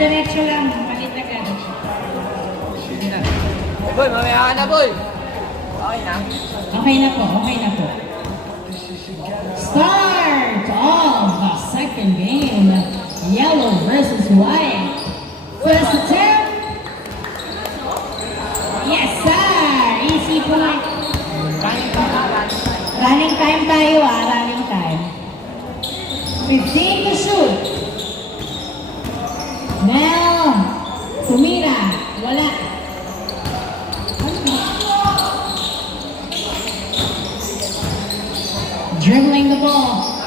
diretso lang. Palit agad. Boy, mamaya ka na, boy. Okay na. Okay na po, okay na po. Start of the second game. Yellow versus white. First attempt. Yes, sir. Easy point. Running time tayo running time. 15 to shoot. Mel. Tumira. Wala. Dribbling the ball.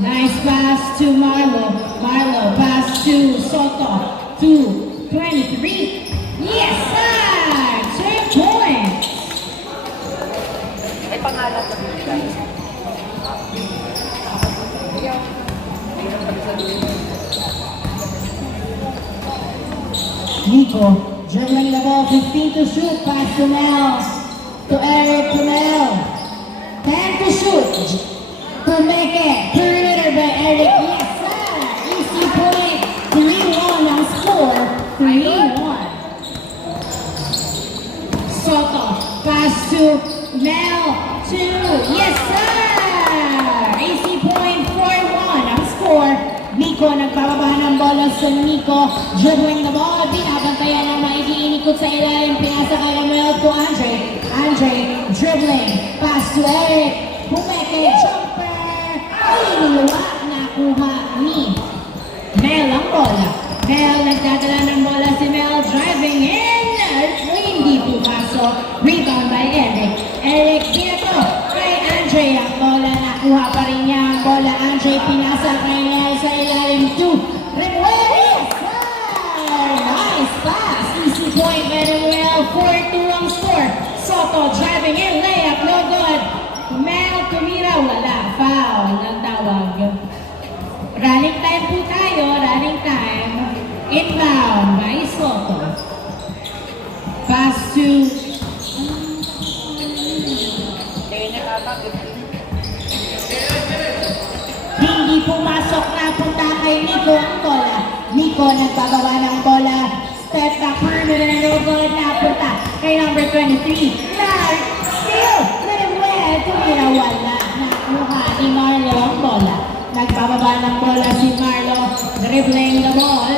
Nice pass to Marlo. Marlo pass to Soto. 2-23. Yes, sir! 2 points. May pangalan na dito, guys. Nico dribbling the ball. 15 to shoot. Pass to Mel. To Eric. To Mel. 10 to shoot. Pumeke. Perimeter by Eric. Yes, sir! Easy point. 3-1 ang score. 3-1. Soto. Pass to Mel. 2. Yes, sir! Easy point. 4-1 ang score. Nico nagpapababa ng bola sa Nico. Dribbling the ball. Binabantayan ng maigi. Inikot sa ilalim. Pinasa kay Mel to Andre. Andre dribbling. Pass to Eric. Pumeke. Jumper. Iniluwa. Nakuha ni Mel ang bola. Mel nagdadala ng bola si Mel. Driving in. Hindi pupasok. Rebound by Eric. Eric dito kay Andre. Ang bola. Nakuha pa rin niya ang bola. Andre pinasa kay Mel sa ilalim. 2. Remuel. Nice pass. Easy point by Remuel. 4-2 ang score. Soto driving in. Layup. No good. Mel tumira. Wala. Foul ang tawag. Running time po tayo. Running time. Inbound by Soto. Pass to hindi pumasok na punta kay Nico ang bola. Nico nagbabawa ng bola. Step back, perimeter na no good. Napunta kay number 23. Lark, steal, Lemuel, tumira wala. Nakuha ni Marlo ang bola. Nagbababa ng bola si Marlo. Dribbling the ball.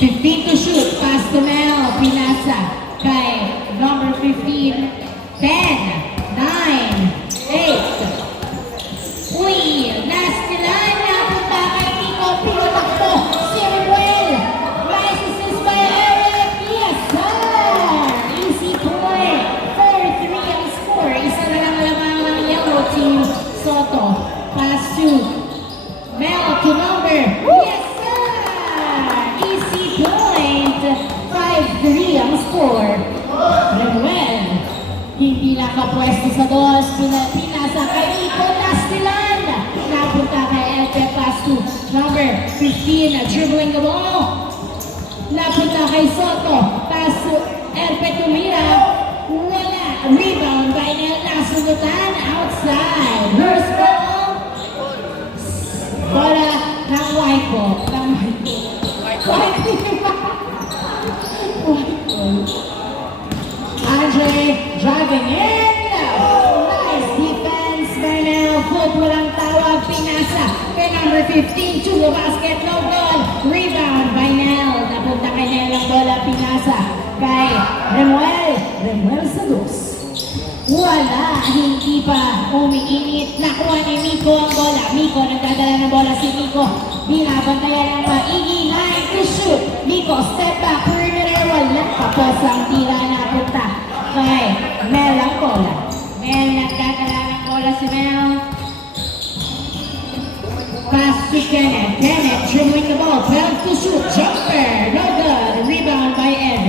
15 to shoot. Pass to Mel. Pinasa kay number 15. 10, 9, 8. Uy, last nila. Napunta kay Nico. Pinatakbo si Remuel. Nice assist by Eric. Yes, sir! Easy point. 4-3 ang score. Isa na lang lamang ng yellow team. Soto. Pass to Mel to number. Yes, sir! Easy point. 5-3 ang score. Remuel. Hindi nakapwesto sa dos. Pinasa kay Nico Castellan. Napunta kay Elke. Pass to number 15. Dribbling the ball. Napunta kay Soto. Pass to Elke tumira. Wala. Rebound by Nel. Nasunutan. Outside. First ball. Bola ng white ball. Andre driving in. Nice defense by Nel. Foot walang tawag. Pinasa kay number 15 to the basket. No good. Rebound by Nel. Napunta kay Nel ang bola. Pinasa kay Remuel. Remuel sa dos. Wala. Hindi pa umiinit. Nakuha ni Nico ang bola. Nico nagdadala ng bola si Nico. Binabantayan ng maigi. Line to shoot. Nico step back. Perimeter. Wala. Tapos ang tira napunta kay Mel ang bola. Mel nagdadala ng bola si Mel. Pass to Kenneth. Kenneth dribbling the ball. 12 to shoot. Jumper. No good. Rebound by Ed.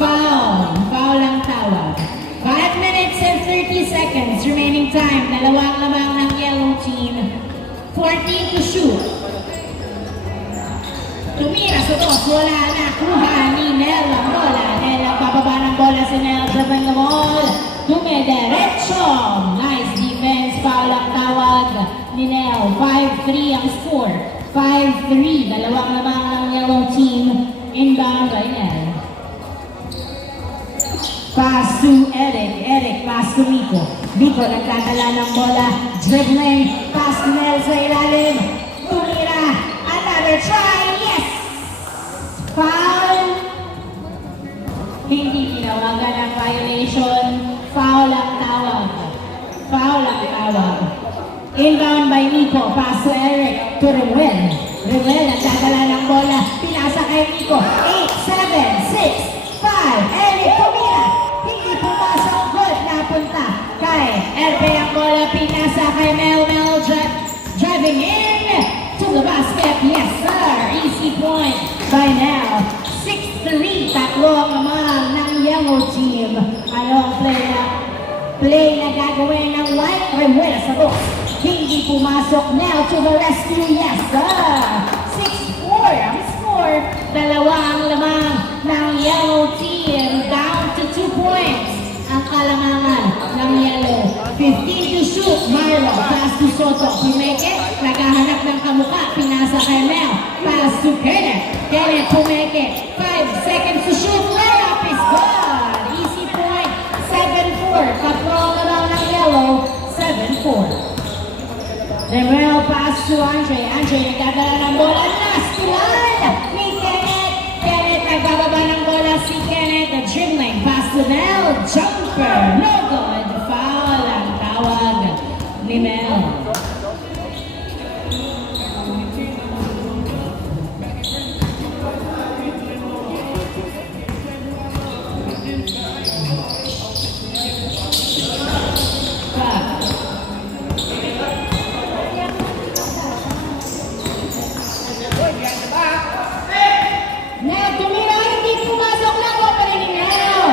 Foul. Foul ang tawag. 5 minutes and 30 seconds remaining time. Dalawang lamang ng yellow team. 14 to shoot. Tumira sa dos. Wala na. Kuha ni Nel ang bola. Nel ang bababa ng bola si Nel. Dribbling the ball. Dumediretso. Nice defense. Foul ang tawag ni Nel. 5-3 ang score. 5-3 5-3. Dalawang lamang ng yellow team. Inbound by Nel. Pass to Eric. Eric, pass to Miko. Miko nagdadala ng bola. Dribbling. Pass to Nel sa ilalim. Tumira. Another try. Yes! Foul. Hindi tinawagan ng violation. Foul ang tawag. Foul ang tawag. Inbound by Miko. Pass to Eric. To Remuel. Remuel nagdadala ng bola. Pinasa kay Miko. 8, 7, 6, 5. Eric tumira. Hindi pumasok. Good. Napunta kay Erpe ang bola. Pinasa kay Mel. Mel driving in to the basket. Yes, sir. Easy point by now. 6-3. Tatlo ang lamang ng yellow team. Ano ang play na gagawin ng white? Remuel sa box. Hindi pumasok. Now to the rescue. Yes, sir. 6-4 ang score. Dalawa ang lamang ng yellow team. Down to 2 points. Ang kalamangan ng yellow. 15 to shoot. Marlo. Pass to Soto. Pumeke. Naghahanap ng kamuka. Pinasa kay Mel. Pass to Kenneth. Kenneth Pumeke. 5 seconds to shoot. Layup is good. Easy point. 7-4. Tatlo ang lamang ng yellow. 7-4. Remuel pass to Andre. Andre nagdadala ng bola. Last line ni Kenneth. Kenneth nagbababa ng bola si Kenneth. The dribbling pass to Mel. Jumper. No good. Foul ang tawag ni Mel. Now, tumira, hindi pumasok na ko pa rin Mel.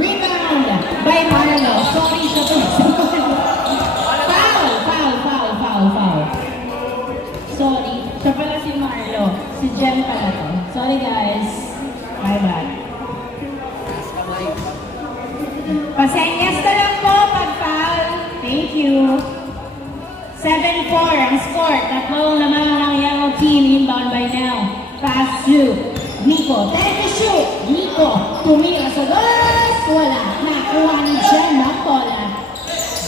Rebound by Marlo. Sorry sa to. Foul. Sorry. Siya pala si Marlo. Si Jen pala to. Sorry guys. My bad. Pasenyas na lang po pag foul. Thank you. 7-4 ang score. Tatlong lamang ng yellow team. Inbound by now. Pass to Nico. Time to shoot. Nico. Tumira sa goals. Wala. Nakuha ni Jen ng bola.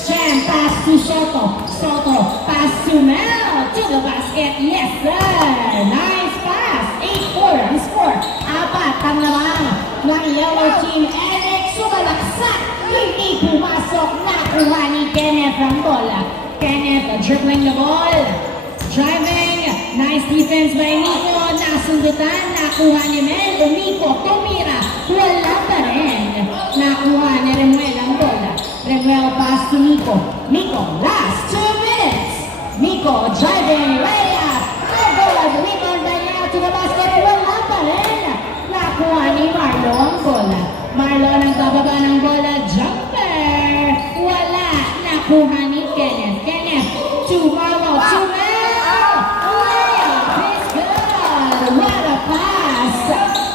Jen pass to Soto. Soto pass to Mel. To the basket. Yes sir. Nice pass. 8-4 ang score. Apat ang lamang ng yellow team. Eric sumalaksak. Hindi pumasok. Nakuha ni Kenneth ang bola. Kenneth dribbling the ball. Driving. Nice defense by Nico. Nasundutan. Nakuha ni Mel. Nico tumira. Wala pa rin. Nakuha ni Remuel ang bola. Remuel pass to Nico. Nico, last 2 minutes. Nico driving right up. Oh good. Rebound by now to the basket. Wala pa rin. Nakuha ni Marlo ang bola. Marlo nagbababa ng bola. Jumper. Wala. Nakuha ni Kenneth. Kenneth to Marlo. To Mel. Layup is good. What a pass.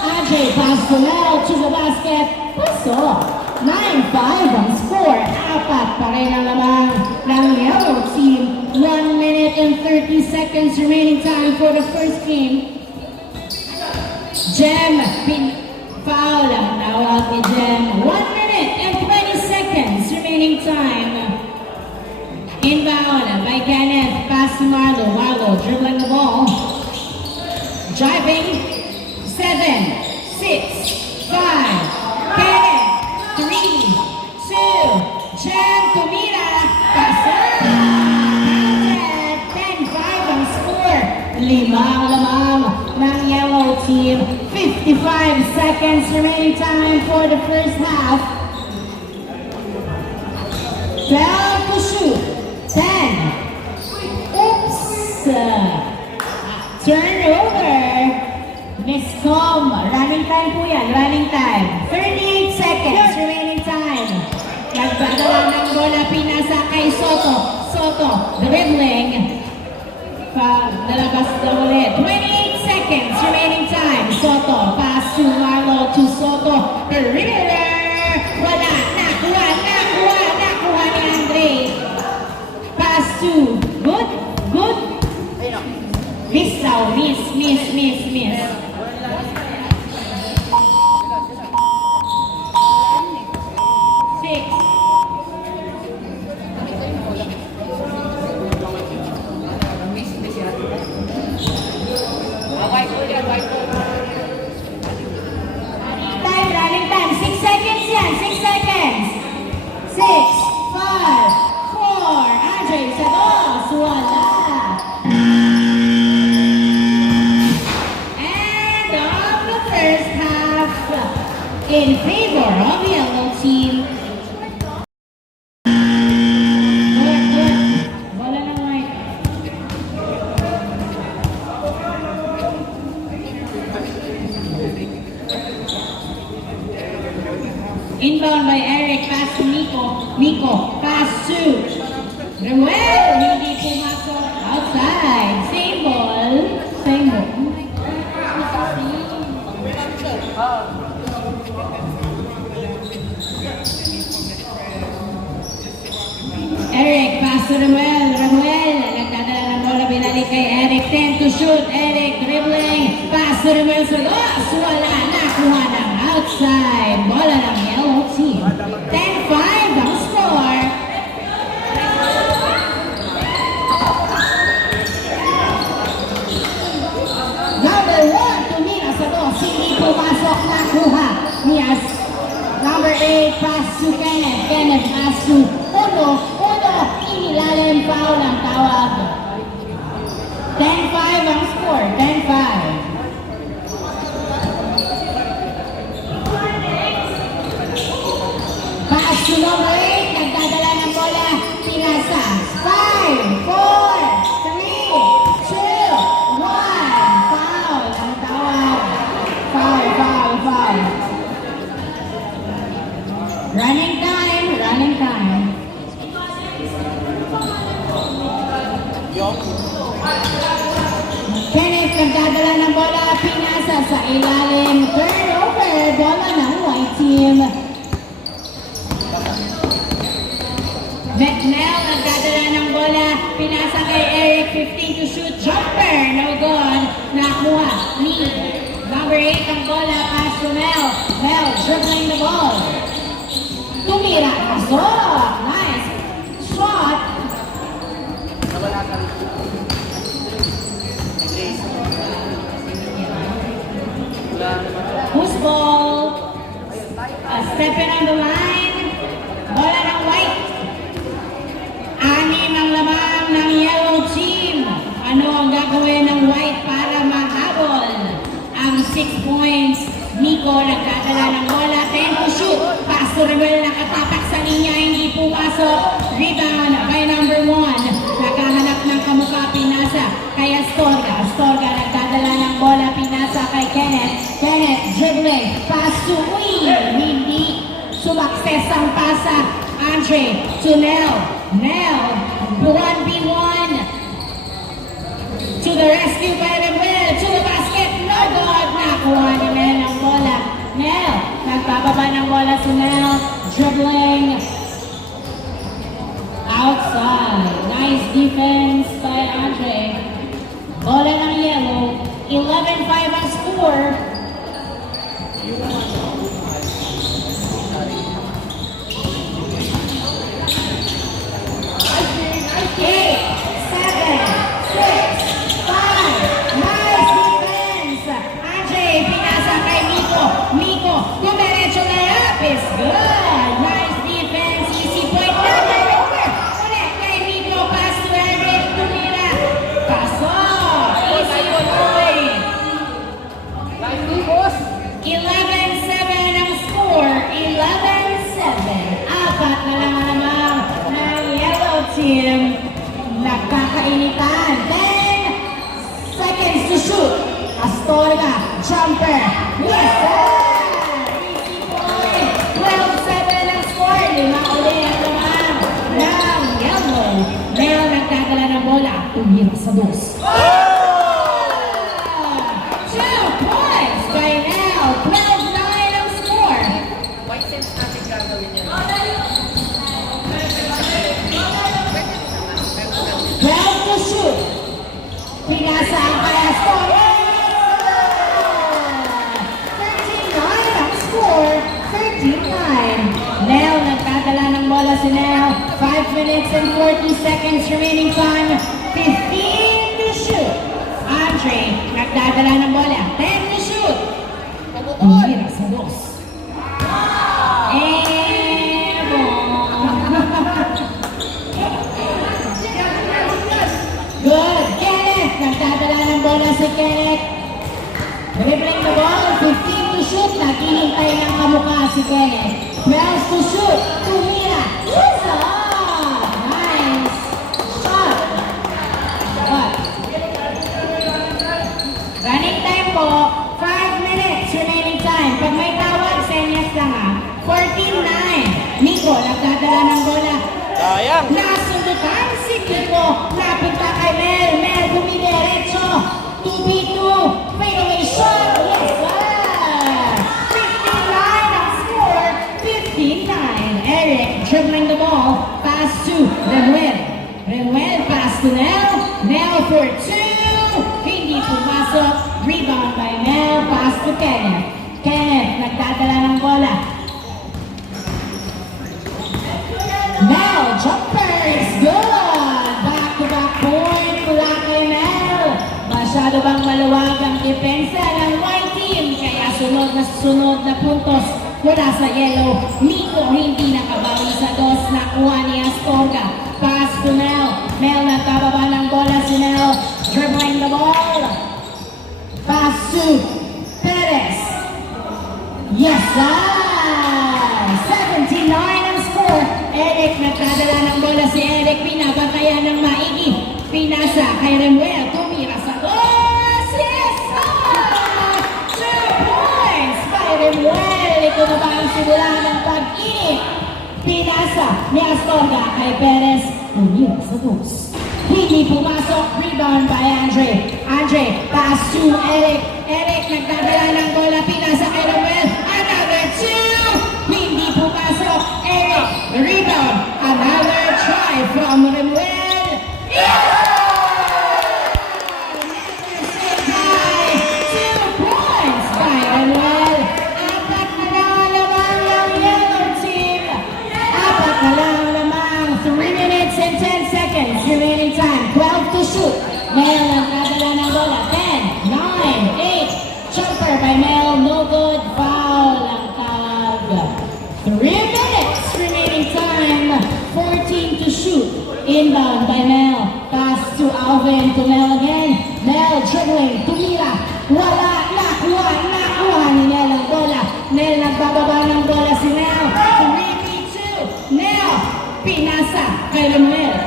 Andre pass to Mel to the basket. Pasok. 9-5 ang score. Apat pa rin ang lamang ng yellow team. 1 minute and 30 seconds remaining time for the first game. Jem, foul ang tawag ni Jem. 1 minute and 20 seconds remaining time. Inbound by Kenneth. Pass to Marlo. Marlo dribbling the ball. Driving. 7, 6, 5. Kenneth. 3, 2, Jen tumira. Pasok. 10-5 ang score. 5 ang lamang ng yellow team. 55 seconds remaining time for the first half. 12 to shoot. 10. Oops. Turnover. Miscom. Running time po yan. Running time. 38 seconds remaining time. Nagdadala ng bola. Pinasa kay Soto. Soto. Dribbling. Nalabas na ulit. 28 seconds remaining time. Soto. Pass to Marlo to Soto. Perimeter. Wala. Nakuha ni Andre. Pass to. Good. Miss daw, miss. Six. White ball yan, white ball. Running time. 6 seconds yan. 6 seconds. 6, 5, 4. Andre, sa dos. Wala. And of the first half, in favor of the yellow team. Bola ng white. Inbound by Eric, pass to Miko. Miko, pass to Ruel. Hindi pumasok. Outside. Same ball. Eric, pass to Ruel. Nagdadala ng bola, binalik kay Eric. 10 to shoot. Eric, dribbling. Pass to Ruel sa dos. Wala. Nakuha ng outside. Bola ng yellow team. 10-5 ang score. Number 1, tumira sa dos. Hindi pumasok. Nakuha. Nias. Number 8, pass to Kenneth. Kenneth, pass to Uno. Inilalim, foul ang tawag. 10-5 ang score. 10-5. Pass to number 8. Nagdadala ng bola. Pinasa. 5, 4, 3, 2, 1. Foul ang tawag. Foul. Running time. Kenneth nagdadala ng bola, pinasa sa ilalim, turnover, bola ng white team. Mel nagdadala ng bola, pinasa kay Eric, 15 to shoot, jumper, no good, nakuha ni number 8 ang bola, pass to Mel, dribbling the ball. Tumira, pasok, nice shot. Who's ball? Stepping on the line. Bola ng white. 6 ang lamang ng yellow team. Ano ang gagawin ng white para mahabol ang 6 points? Miko nagdadala ng bola. 10 to shoot. Pass to Rebel, nakatapak sa linya, hindi pumasok. Rebound by number 1. Nakahanap ng kamukha, pinasa kay Astorga. Nagdadala ng bola, pinasa kay Kenneth. Dribbling, pass to Uy. Hindi sumakses ang pasa. Andre to Nel. 1v1. To the rescue by Rebel. To the basket. No good. Nakuha ni Nel ang bola. Nel, nagbababa ng bola si Nel. Dribbling. Outside. Nice defense by Andre. Bola ng yellow. 11-5 ang score. 8, 7, 6, 5. Nice defense. Andre, pinasa kay Miko, dumiretso na up. Is good. Nice defense. Easy point. Ulit kay Miko. Pass to Eric. Tumira. Pasok. Easy point. 11-7 ang score. 11-7. Apat na lang namang ng yellow team. Nagkakainitan. 10 seconds to shoot. Astorga, jumper. Yes, sir! Easy point. 12-7 ang score. 5 uli ang naman ng yellow. Mel nagdadala ng bola. Tumira sa dos. 2 points by Mel. 12-9 ang score. White sense natin gagawin yan. 12 to shoot. Pinasa ang minutes and 40 seconds remaining time. 15 to shoot. Andre, nagdadala ng bola. 10 to shoot. Tumira sa dos. Good. Kenneth, nagdadala ng bola si Kenneth. Dribbling the ball, 15 to shoot. Naghihintay ng kamukha si Kenneth. 12 to shoot. Tumira. Yes, nice shot. What? Running time po, 5 minutes remaining time. Pag may tawag, senyas lang ha. 14-9. Nico, nagdadala ng bola. Sayang. Nasundutan si Kiko. Napunta kay Mel. Mel bumidiretso. 2v2. Fadeaway shot. Yes, sir. 15-9 ang score. 15-9. Eric dribbling the ball. Pass to Renuel. Renuel pass to Nel. Nel for 2. Hindi pumasok. Rebound by Nel. Pass to Kenneth. Kenneth nagdadala ng bola. Mel, jumper is good! Back-to-back point mula kay Mel. Masyado bang maluwag ang depensa ng white team? Kaya sunod na puntos mula sa yellow. Nico hindi nakabawi sa dos. Nakuha ni Astorga. Pass to Mel. Mel nagkababa ng bola si Mel. Dribbling the ball. Pass to Perez. Yes, sir! 79 ang score. Eric, nagdadala ng bola si Eric. Pinabantayan ng maigi. Pinasa kay Remuel. Tumira sa dos. Yes, sir! 2 points by Remuel. Ito na ba ang simula ng pag-init? Pinasa ni Astorga kay Perez. Tumira sa dos. Hindi pumasok. Rebound by Andre. Andre, pass to Eric. Eric, nagdadala ng bola. Pinasa kay Remuel. Another 2. Hindi pumasok. Eric, rebound. Another try from Remuel. Yeah! By 2 points by Remuel. Apat na lang lamang ng yellow team. Apat na lang lamang. 3 minutes and 10 seconds remaining time. 12 to shoot. Mel nagdadala ng bola. 10, 9, 8. Jumper by Mel. No good. Foul ang tawag. 3 minutes remaining time. 14 to shoot. Inbound by Mel. Pass to Alvin. To Mel again. Mel dribbling. Tumira. Wala. Nakuha ni Mel ang bola. Mel nagbababa ng bola si Mel. 3v2. Mel. Pinasa kay Remuel.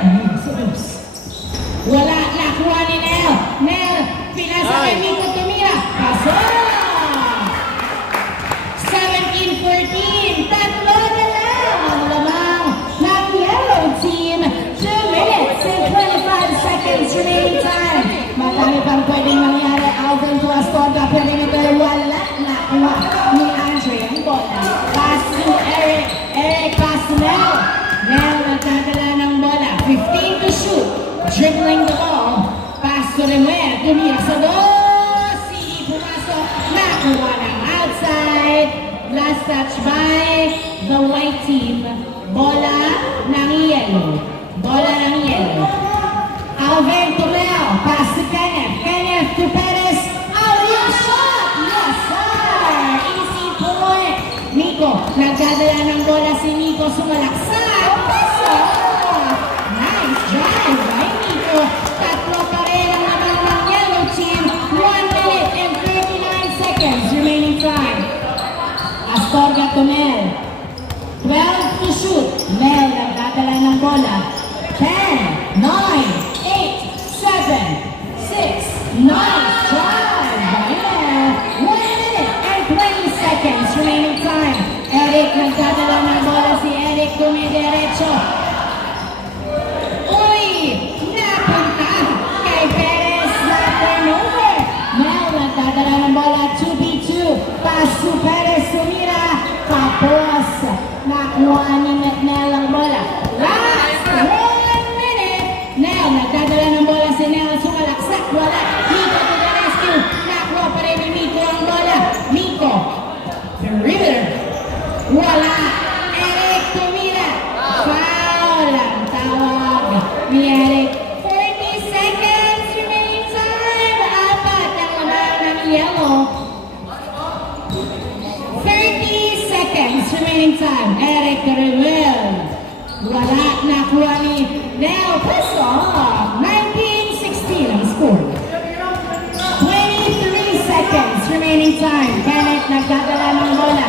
Wala. Nakuha ni Mel. Mel. Pinasa kay Miko. Tumira. Pasok. 17-14, tatlo na lang ang lamang ng yellow team. 2 minutes and 25 seconds remaining time. Marami pang pwedeng mangyari. Alvin to Astorga, perimeter, wala. Nakuha ni Andre ang bola. Pass to Eric. Eric pass to Mel. Mel nagdadala ng bola. 15 to shoot. Dribbling the ball. Pass to Remuel. Tumira sa dos. Hindi pumasok. Nakuha ng outside. Last touch by the white team. Bola ng yellow. Bola ng yellow. Alvin to Mel. Pass to Kenneth. Kenneth to Perez. Yung shot! Yes, sir! Easy point. Nico. Nagdadala ng bola si Nico. Sumalaksak. Pasok! Nice drive by Nico. Tatlo pa rin ang naman ng yellow team. 1 minute and 39 seconds remaining time. Astorga to Mel. 12 to shoot. Mel nagdadala ng bola. 10, 9, 8, 7, 6. Nice drive by Mel. 1 minute and 20 seconds remaining time. Eric nagdadala ng bola si Eric dumidiretso. Uy! Napunta kay Perez na turnover. Mel nagdadala ng bola. 2v2. Pass to Perez. Tumira. Tapos nakuha ni Nel ang bola. Last 1 minute. Nel nagdadala ng bola si Nel. Sumalaksak. Wala. Miko to the rescue. Nakuha pa rin ni Miko ang bola. Miko. Perimeter. Wala. Eric tumira. Foul ng yellow. 30 seconds remaining time. Eric Rewell. Wala nakuha ni Nel Peso. 19-16 ang score. 23 seconds remaining time. Kenneth nagdadala ng bola.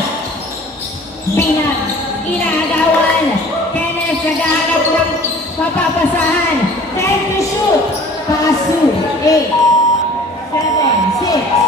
Binag. Inaagawan. Kenneth naghahanap ng papapasahan. 10 to shoot. Pasu. 8, 7, 6,